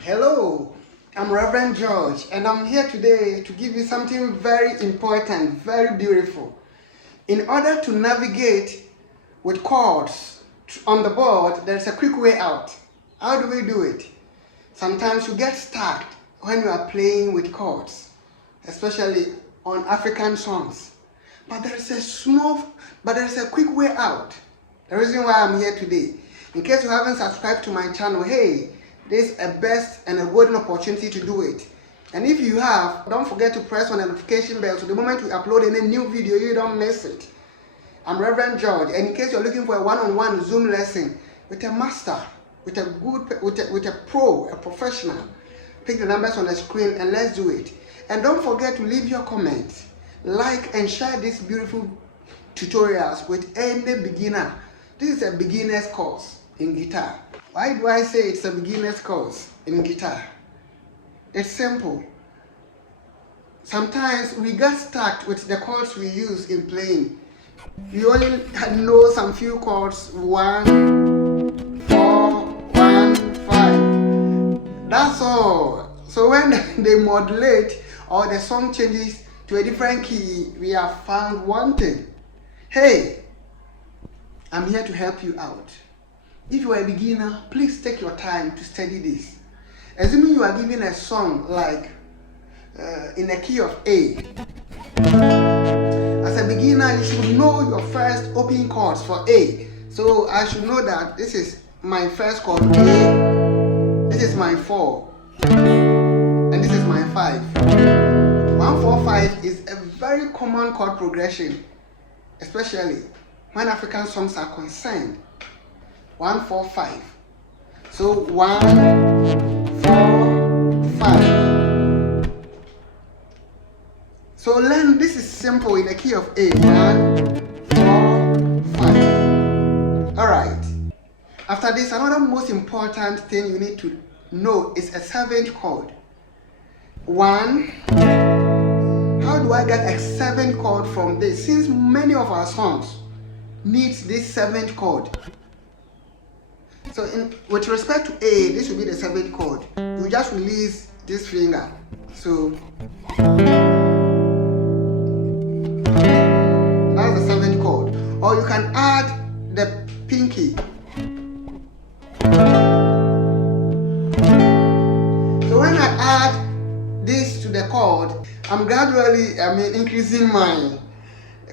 Hello, I'm Reverend George, and I'm here today to give you something very important, very beautiful. In order to navigate with chords on the board, there's a quick way out. How do we do it? Sometimes you get stuck when you are playing with chords, especially on African songs. But there's a quick way out. The reason why I'm here today, in case you haven't subscribed to my channel, hey, this is a best and a golden opportunity to do it. And if you have, don't forget to press on the notification bell so the moment we upload any new video, you don't miss it. I'm Reverend George, and in case you're looking for a one-on-one Zoom lesson with a master, with a pro, a professional, pick the numbers on the screen and let's do it. And don't forget to leave your comments, like and share these beautiful tutorials with any beginner. This is a beginner's course in guitar. Why do I say it's a beginner's course in guitar? It's simple. Sometimes we get stuck with the chords we use in playing. We only know some few chords, 1, 4, 1, 5. That's all. So when they modulate or the song changes to a different key, we have found one thing. Hey, I'm here to help you out. If you are a beginner, please take your time to study this. Assuming you are given a song like in a key of A. As a beginner, you should know your first opening chords for A. So I should know that this is my first chord A, this is my 4, and this is my 5. 1, 4, 5 is a very common chord progression, especially when African songs are concerned. 1, 4, 5. So 1, 4, 5. So learn, this is simple in the key of A. 1, 4, 5. Alright. After this, another most important thing you need to know is a 7th chord. 1. How do I get a 7th chord from this? Since many of our songs need this 7th chord. So with respect to A, this will be the 7th chord. You just release this finger. So that's the 7th chord. Or you can add the pinky. So when I add this to the chord, I'm gradually increasing my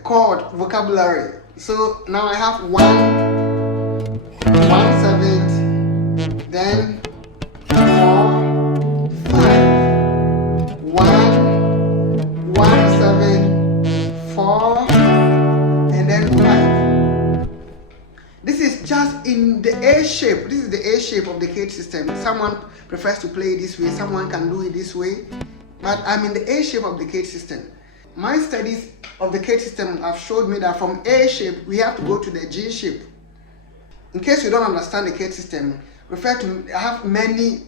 chord vocabulary. So now I have 1 7th, then 4, 5, 1 7, 4, and then 5. This is just in the A shape. This is the A shape of the chord system. Someone prefers to play it this way, someone can do it this way, but I'm in the A shape of the chord system. My studies of the chord system have showed me that from A shape we have to go to the G shape. In case you don't understand the chord system, refer to have many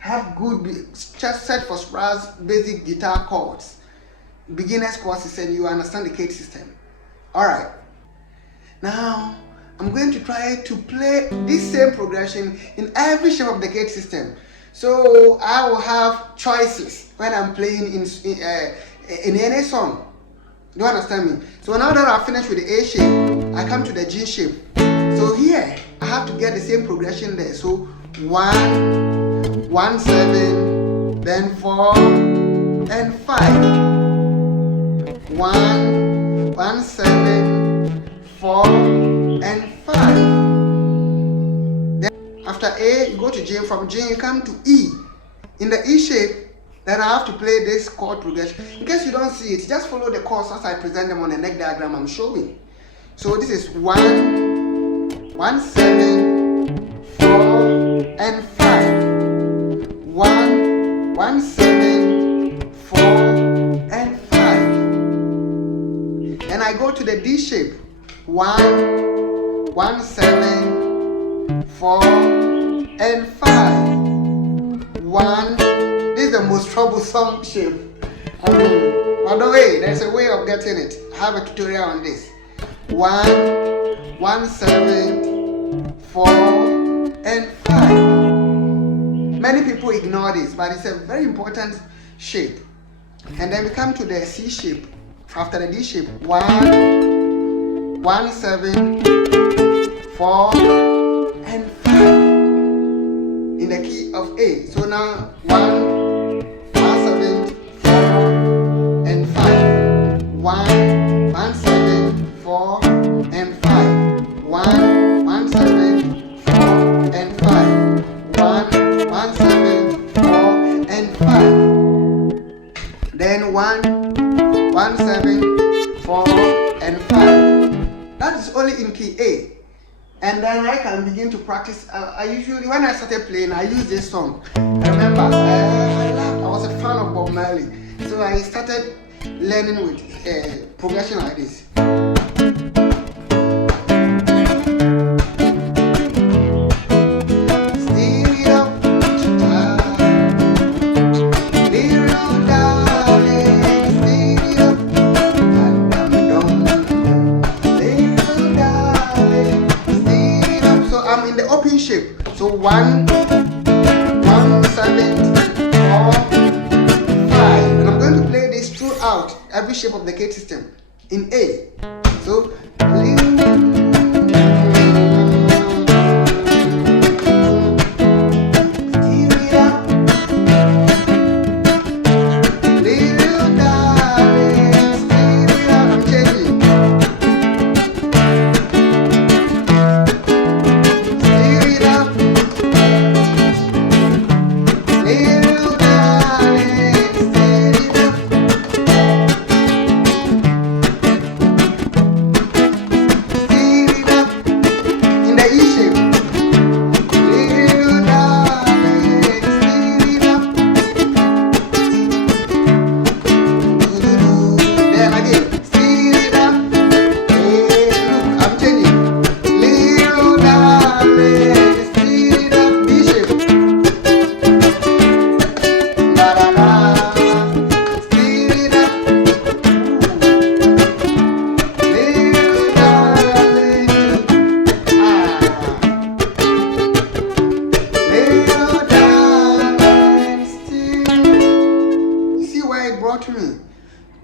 have good just set for Spratz basic guitar chords, beginners courses, and you understand the chord system. Alright, now I'm going to try to play this same progression in every shape of the chord system. So I will have choices when I'm playing in any song. Do you understand me? So now that I've finished with the A shape, I come to the G shape. So here, I have to get the same progression there. So 1, 1 7, then 4, and 5. 1, 1 7, 4, and 5. Then after A, you go to G. From G, you come to E. In the E shape, then I have to play this chord progression. In case you don't see it, just follow the chords as I present them on the neck diagram I'm showing. So this is 1, 1 7, 4, and 5. 1, 1 7, 4, and 5. Then I go to the D shape. 1, 1 7, 4, and 5. 1. This is the most troublesome shape. By the way, there's a way of getting it. I have a tutorial on this. 1, 1 7, 4, and 5. Many people ignore this, but it's a very important shape. And then we come to the C shape. After the D shape, 1, 1, 7, 4, and 5 in the key of A. So now 1, 1, 7, 4, and 5. 1, 1, 7, 4, and 5. 1, 1, 7, 4, and 5. 1, 1, 7, 4, and 5. Then 1, 1, 7, 4, and 5. That is only in key A. And then I can begin to practice. I usually, when I started playing, I used this song. I remember I was a fan of Bob Marley. So I started learning with progression like this. So 1, 1, 7, 4, 5, and I'm going to play this throughout every shape of the K system in A. So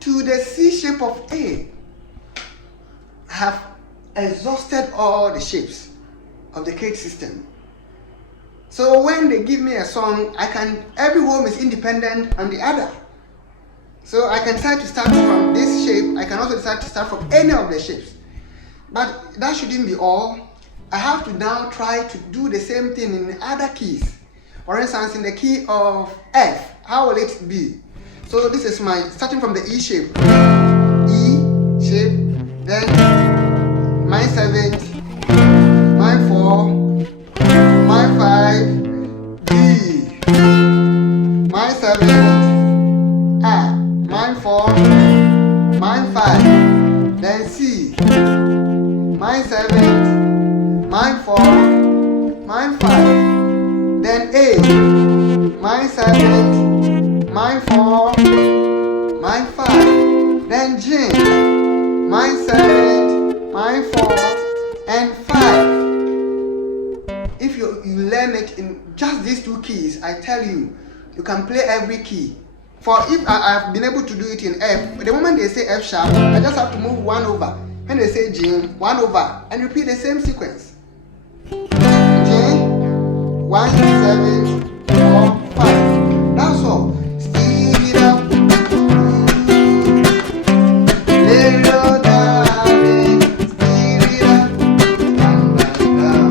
to the C shape of A. I have exhausted all the shapes of the K system. So when they give me a song, every home is independent on the other. So I can decide to start from this shape. I can also decide to start from any of the shapes. But that shouldn't be all. I have to now try to do the same thing in other keys. For instance, in the key of F, how will it be? So this is starting from the E shape. E shape, then my 7th, my 4, my 5, D, my 7th, A, my 4, my 5, then C, my 7th, my 4, my 5, then A, my 7th, my 4, my 5, then G, my 7th, my 4, and 5. If you learn it in just these two keys, I tell you, you can play every key. For if I've been able to do it in F, the moment they say F sharp, I just have to move 1 over. When they say G, 1 over, and repeat the same sequence. G, 1, 7, 4, 5. That's all. Speed it up. Little darling, speed it up. Down, down, down.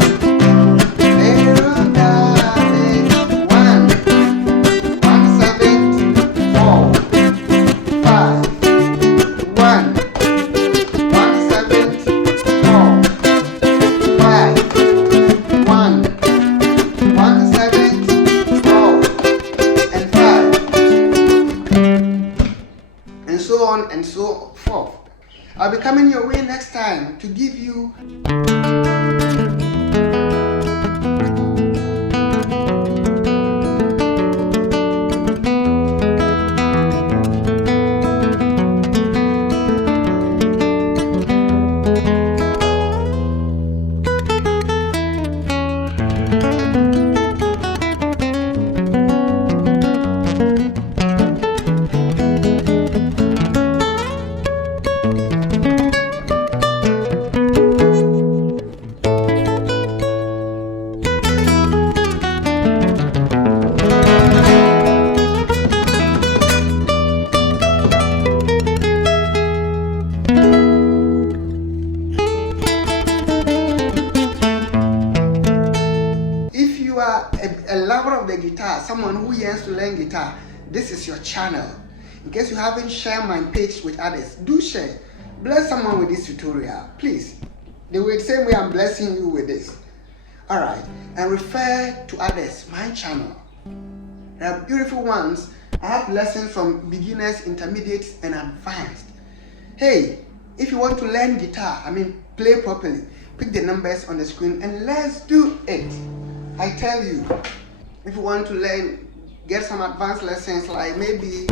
Little darling, 1, 7, 4, 5. 1, 7, 4, 5. 1, 7, 4, and 5. And so on and so forth. I'll be coming your way next time to give you are a lover of the guitar, someone who yearns to learn guitar, this is your channel. In case you haven't shared my page with others, do share. Bless someone with this tutorial, please. The same way I'm blessing you with this. Alright, and refer to others, my channel. There are beautiful ones. I have lessons from beginners, intermediates, and advanced. Hey, if you want to learn guitar, play properly, pick the numbers on the screen and let's do it. I tell you, if you want to learn, get some advanced lessons like maybe